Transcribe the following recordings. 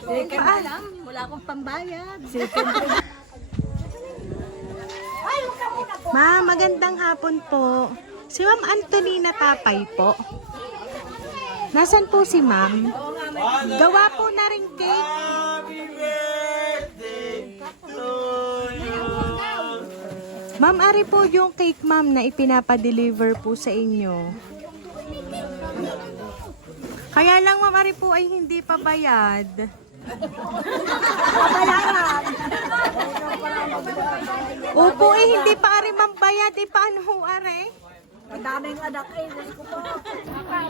Second alam, wala akong pambayad. Ma'am, magandang hapon po. Si Ma'am Antonina Tapay po. Nasaan po si Ma'am? Gawa po na rin cake. Ma'am, ari po yung cake, ma'am, na ipinapa-deliver po sa inyo. Kaya lang, ma'am, ari po ay hindi pa bayad. Opo, hindi pa ari ma'am bayad. Paano ho, ari? Madaming anak eh.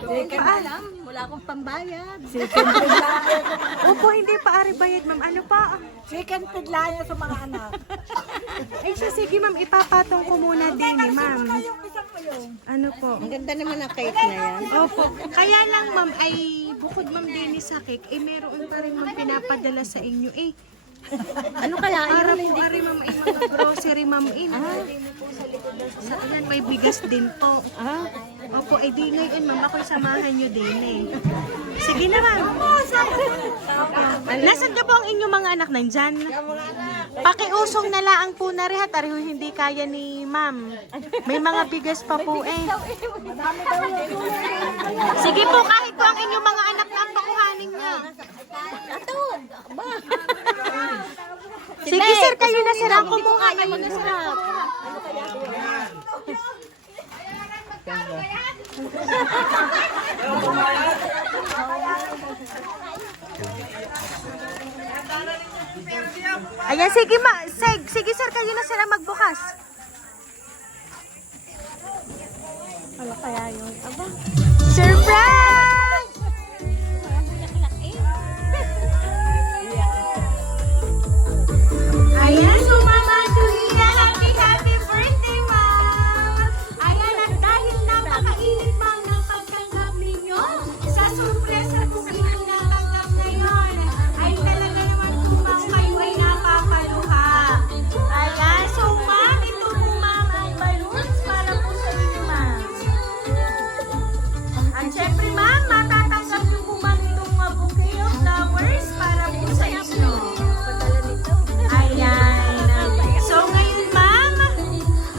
Second alam, wala akong pambayad. Opo, hindi pa ari bayad, ma'am. Ano pa? Second pidla niya sa mga anak. Ay, siya, sige, ma'am. Ipapatong ko muna din, ma'am. Ano po? Ang ganda naman ang cake na yan. Opo. Kaya lang, ma'am, ay bukod, ma'am, din sa cake, meron pa rin, ma'am, pinapadala sa inyo, Ano kaya Para yun? po, ari, ma'am, ay mga grocery, ma'am, Sa ayan, may bigas din po. Opo, di ngayon, ma'am, ako'y samahan nyo din, Sige na, ma'am. Nasaan ka po ang inyong mga anak nandyan? Pakiusong na laang po na rihat, ariho hindi kaya ni ma'am. May mga bigas pa po, Sige po, kahit po ang inyong mga anak na ang pakuhanin niya. Sige, sir, kayo na, sir. Ang kumuha, kayo na, sir. Ayan, sige, sige, sir, kayo na, sir, ang magbukas. Wala kaya yun. Aba. Surprise! Ayan, so Mama Antonina, happy birthday, ma'am! Ayan, at dahil napakainit, ma'am, ng pagtanggap ninyo, sa surpresa po inyong natanggap ngayon, ay talaga naman po, ma'am, kayo ay napapaluha. Ayan, so ma'am, ito po, ma'am, ang balloons para po sa inyo, ma'am. At syempre, ma'am, matatanggap niyo po, ma'am, itong bouquet of flowers para po sa inyo. Ayan. So ngayon, ma'am,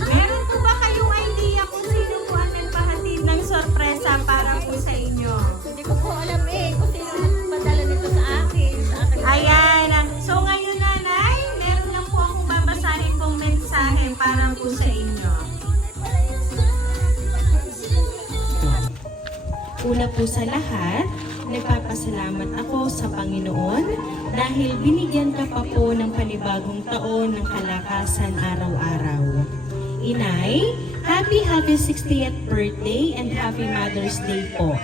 meron po ba kayong idea kung sino po ang nagpahatid ng sorpresa para po sa inyo? Hindi ko po alam kung sino padala nito sa akin. Ayan. So ngayon, nanay, meron lang po akong babasahin pong mensahe para po sa inyo. Una po sa lahat, nagpapasalamat ako sa Panginoon dahil binigyan ka pa po ng panibagong taon ng kalakasan araw-araw. Inay, happy 60th birthday and happy Mother's Day po.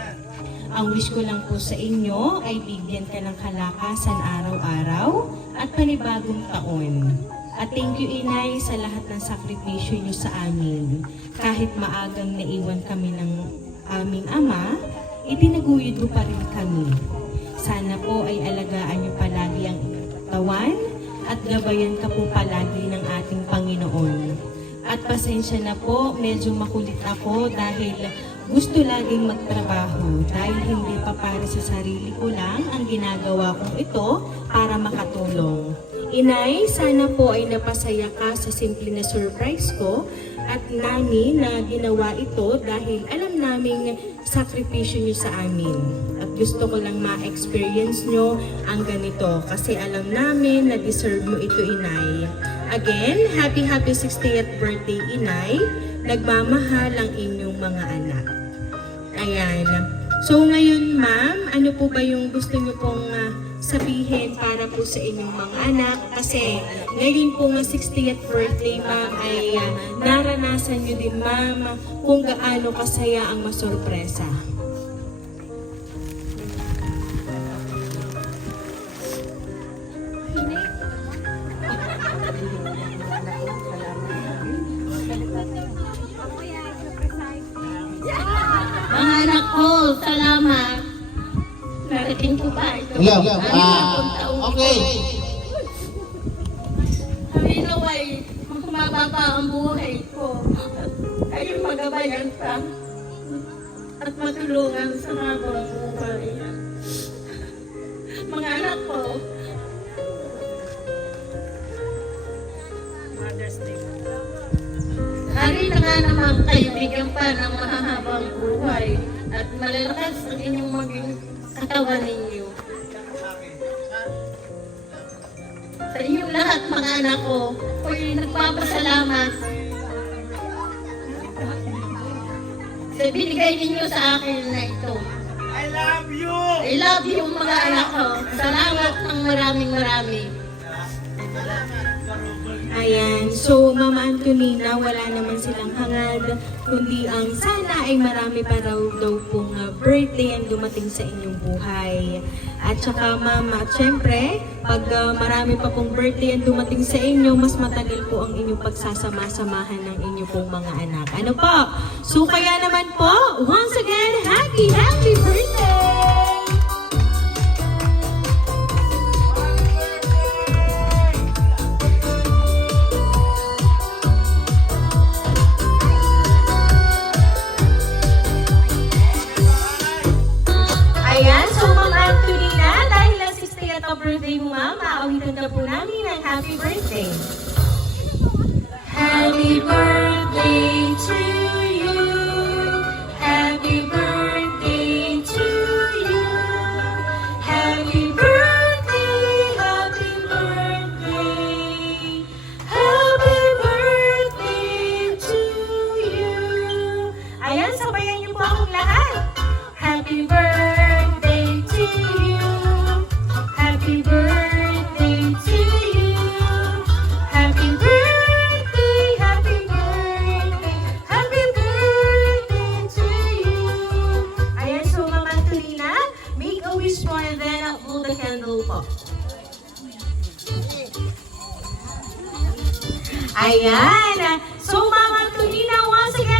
Ang wish ko lang po sa inyo ay bigyan ka ng kalakasan araw-araw at panibagong taon. At thank you, Inay, sa lahat ng sakripisyo niyo sa amin. Kahit maagang naiwan kami ng aming ama, itinaguyod mo pa rin kami. Sana po ay alagaan niyo palagi ang tawan at gabayan ka po palagi ng ating Panginoon. At pasensya na po, medyo makulit ako dahil gusto laging magtrabaho dahil hindi pa para sa sarili ko lang ang ginagawa kong ito para makatulong. Inay, sana po ay napasaya ka sa simple na surprise ko at nani na ginawa ito dahil alam naming sakripisyo niyo sa amin. At gusto ko lang ma-experience nyo ang ganito kasi alam namin na deserve mo ito, Inay. Again, happy 60th birthday, Inay. Nagmamahal ang inyong mga anak. Ayan. So ngayon, ma'am, ano po ba yung gusto niyo pong sabihin para po sa inyong mga anak? Kasi ngayon po nga 60th birthday, ma'am, ay naranasan niyo din, ma'am, kung gaano kasaya ang masorpresa. Mga anak ko, salamat. Narating ko ba ito? Okay. Naway, mababa ang buhay ko. Kayo magabayan ka. At matulungan sa habang buhay. Mga anak ko, naman kayo bigyan pa ng mahahabang buhay at malalakas ang inyong maging katawan ninyo. Sa inyong lahat, mga anak ko, ako'y nagpapasalamat sa binigay ninyo sa akin na ito. I love you! I love you, mga anak ko. Salamat ng marami. Ayan, so Mama Antonina, wala naman silang hangad, kundi ang sana ay marami pa daw pong birthday ang dumating sa inyong buhay. At saka Mama, at syempre, pag marami pa pong birthday ang dumating sa inyo, mas matagal po ang inyong pagsasama-samahan ng inyong pong mga anak. Ano po? So kaya naman po, once again, happy birthday! Ayan, so Ma'am Antonina, dahil lang 60th na birthday mo, Ma'am, aawitan ka po namin ng happy birthday. Happy birthday to you. Happy birthday to you. Happy birthday, happy birthday. Happy birthday to you. Ayan, sabayan niyo po akong lahat. Happy birthday to you. Happy birthday to you. Happy birthday, happy birthday. Happy birthday to you. Ayan, so Ma'am Antonina, make a wish more than blow the candle po. Ayan. So Ma'am Antonina, once again,